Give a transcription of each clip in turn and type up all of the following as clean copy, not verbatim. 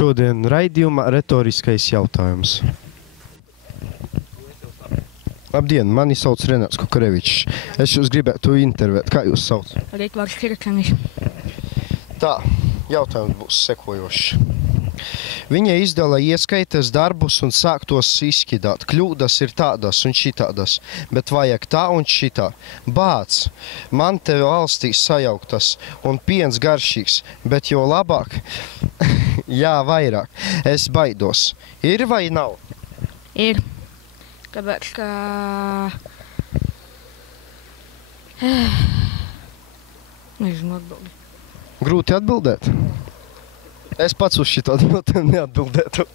Šodien raidījumā retoriskais jautājums. Labdien, mani sauc Renāts Kukarevičs. Es jūs gribētu intervēt. Kā jūs sauc? Rītvārds Kirkanis. Tā, jautājums būs sekojošs. Viņa izdala ieskaites darbus un sāk tos izskidāt. Kļūdas ir tādas un šitādas, bet vajag tā un šitā. Bāc, man te valstīs sajauktas un piens garšīgs, bet jo labāk, jā, vairāk. Es baidos. Ir vai nav? Ir. Tāpēc, ka... Nezinu atbildi. Grūti atbildēt? Es pats uz šito jautājumu neatbildētu.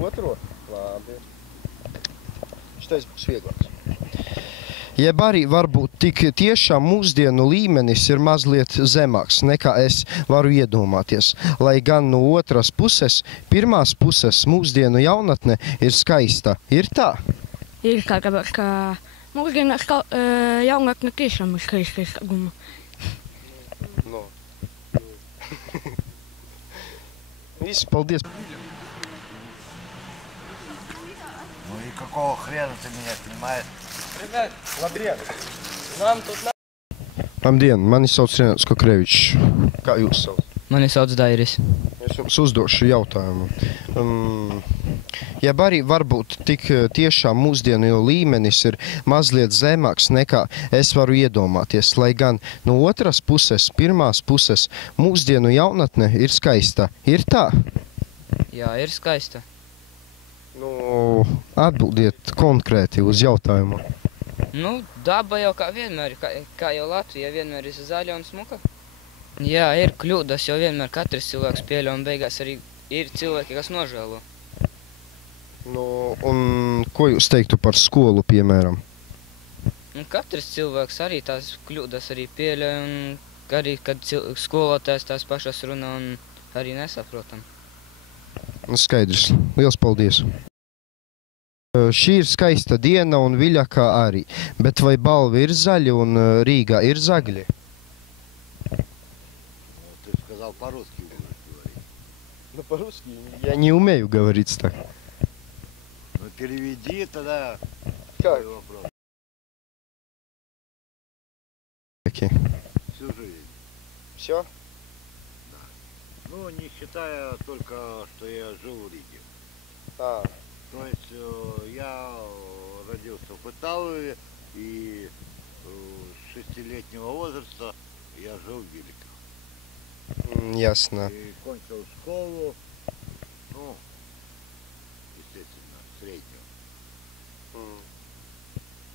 Otro? Labi. Šitais būs vieglāks. Jeb arī varbūt tik tiešām mūsdienu līmenis ir mazliet zemāks nekā es varu iedomāties. Lai gan no otras puses, pirmās puses mūsdienu jaunatne ir skaista. Ir tā? Ir tā, tāpēc, ka mūsdienās jaunatne tiešām ir skaista izsaguma. No. Viss, paldies. Ну и какого хрена ты меня снимаешь? Ребят, labdien! Нам тут Labdien, mani sauc Renāts Kukarevičs. Kā jūs sauc? Mani sauc Dairis. Es jums uzdošu jautājumu. Ja arī varbūt tik tiešām mūsdienu līmenis ir mazliet zemāks nekā es varu iedomāties, lai gan no otras puses, pirmās puses, mūsdienu jaunatne ir skaista. Ir tā? Jā, ir skaista. Nu, atbildiet konkrēti uz jautājumu. Nu, daba jau kā vienmēr, kā jau Latvija vienmēr ir zaļa un smuka. Jā, ir kļūdas, jo vienmēr katrs cilvēks pieļauj un beigās arī ir cilvēki, kas nožēlo. Nu, un ko jūs teiktu par skolu, piemēram? Un katrs cilvēks arī tās kļūdas arī pieļauj un arī, kad skolotājs tās pašas runā un arī nesaprotam. Skaidrs. Liels paldies. Šī ir skaista diena un Viļakā arī. Bet vai Balva ir zaļa un Rīgā ir zagļi? Ты сказал по-русски будешь говорить. Ну, по-русски я не умею говорить так. Ну переведи тогда Как? свой вопрос. Окей. Всю жизнь. Все? Ну, не считая только, что я жил в Риге. А, То есть я родился в Италии и с 6-летнего возраста я жил в Виликах. ясно. И